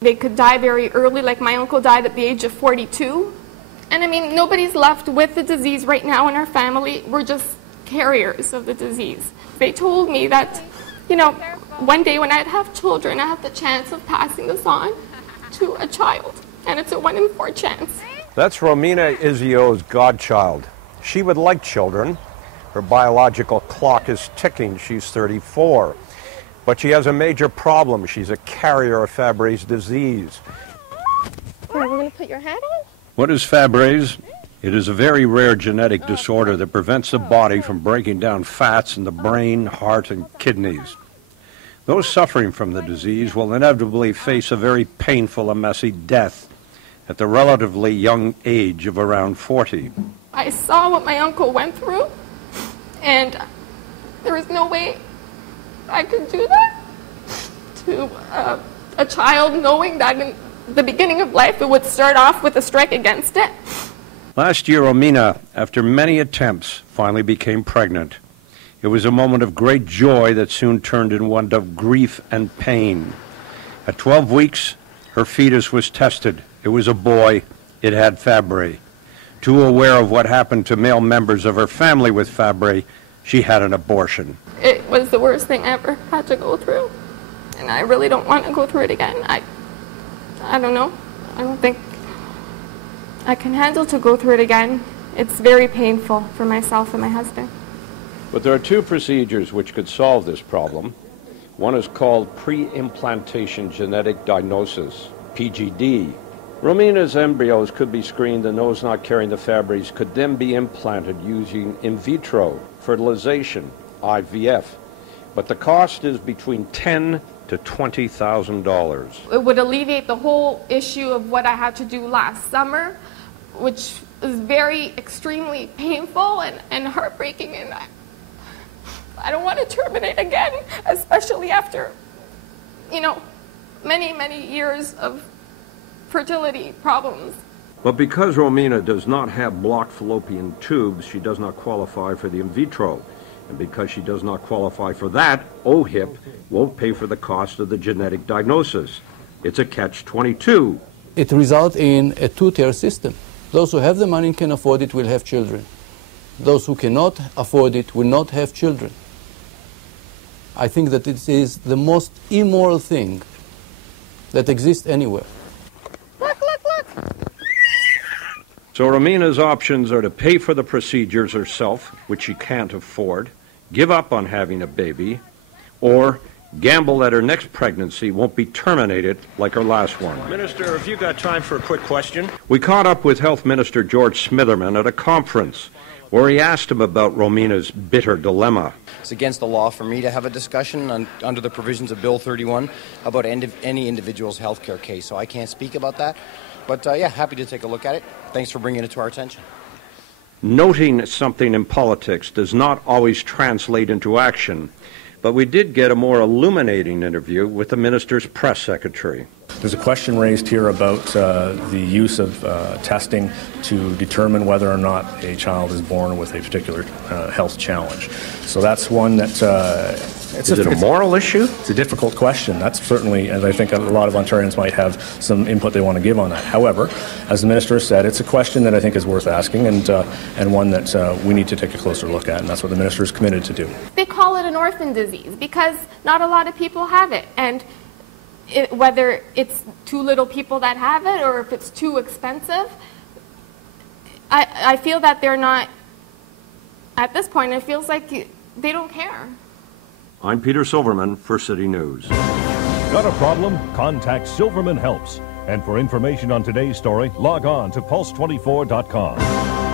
They could die very early, like my uncle died at the age of 42. And I mean, nobody's left with the disease right now in our family. We're just carriers of the disease. They told me that, you know, one day when I'd have children, I have the chance of passing this on to a child. And it's a 1 in 4 chance. That's Romina Izio's godchild. She would like children. Her biological clock is ticking. She's 34. But she has a major problem. She's a carrier of Fabry's disease. All right, we're going to put your hat on. What is Fabry's? It is a very rare genetic disorder that prevents the body from breaking down fats in the brain, heart, and kidneys. Those suffering from the disease will inevitably face a very painful and messy death at the relatively young age of around 40. I saw what my uncle went through, and there was no way I could do that to a child, knowing that in the beginning of life it would start off with a strike against it. Last year, Romina, after many attempts, finally became pregnant. It was a moment of great joy that soon turned into one of grief and pain. At 12 weeks, her fetus was tested. It was a boy. It had Fabry. Too aware of what happened to male members of her family with Fabry, she had an abortion. It was the worst thing I ever had to go through. And I really don't want to go through it again. I don't know. I don't think I can handle to go through it again. It's very painful for myself and my husband. But there are 2 procedures which could solve this problem. One is called pre-implantation genetic diagnosis, PGD. Romina's embryos could be screened, and those not carrying the Fabry's could then be implanted using in vitro fertilization, IVF. But the cost is between $10,000 to $20,000. It would alleviate the whole issue of what I had to do last summer, which is very extremely painful and heartbreaking, and I don't want to terminate again, especially after, you know, many, many years of fertility problems. But because Romina does not have blocked fallopian tubes, she does not qualify for the in vitro. And because she does not qualify for that, OHIP won't pay for the cost of the genetic diagnosis. It's a catch-22. It results in a 2-tier system. Those who have the money and can afford it will have children. Those who cannot afford it will not have children. I think that it is the most immoral thing that exists anywhere. Look, look, look! So Romina's options are to pay for the procedures herself, which she can't afford, give up on having a baby, or gamble that her next pregnancy won't be terminated like her last one. Minister, have you got time for a quick question? We caught up with Health Minister George Smitherman at a conference where he asked him about Romina's bitter dilemma. It's against the law for me to have a discussion under the provisions of Bill 31 about any individual's health care case, so I can't speak about that. But yeah, happy to take a look at it. Thanks for bringing it to our attention. Noting something in politics does not always translate into action, but we did get a more illuminating interview with the minister's press secretary. There's a question raised here about the use of testing to determine whether or not a child is born with a particular health challenge. So that's one that... Is it a moral issue? It's a difficult question. That's certainly, and I think a lot of Ontarians might have some input they want to give on that. However, as the minister said, it's a question that I think is worth asking and one that we need to take a closer look at, and that's what the minister is committed to do. They call it an orphan disease because not a lot of people have it, and whether it's too little people that have it or if it's too expensive, I feel that they're not, at this point, it feels like they don't care. I'm Peter Silverman for City News. Got a problem? Contact Silverman Helps. And for information on today's story, log on to pulse24.com.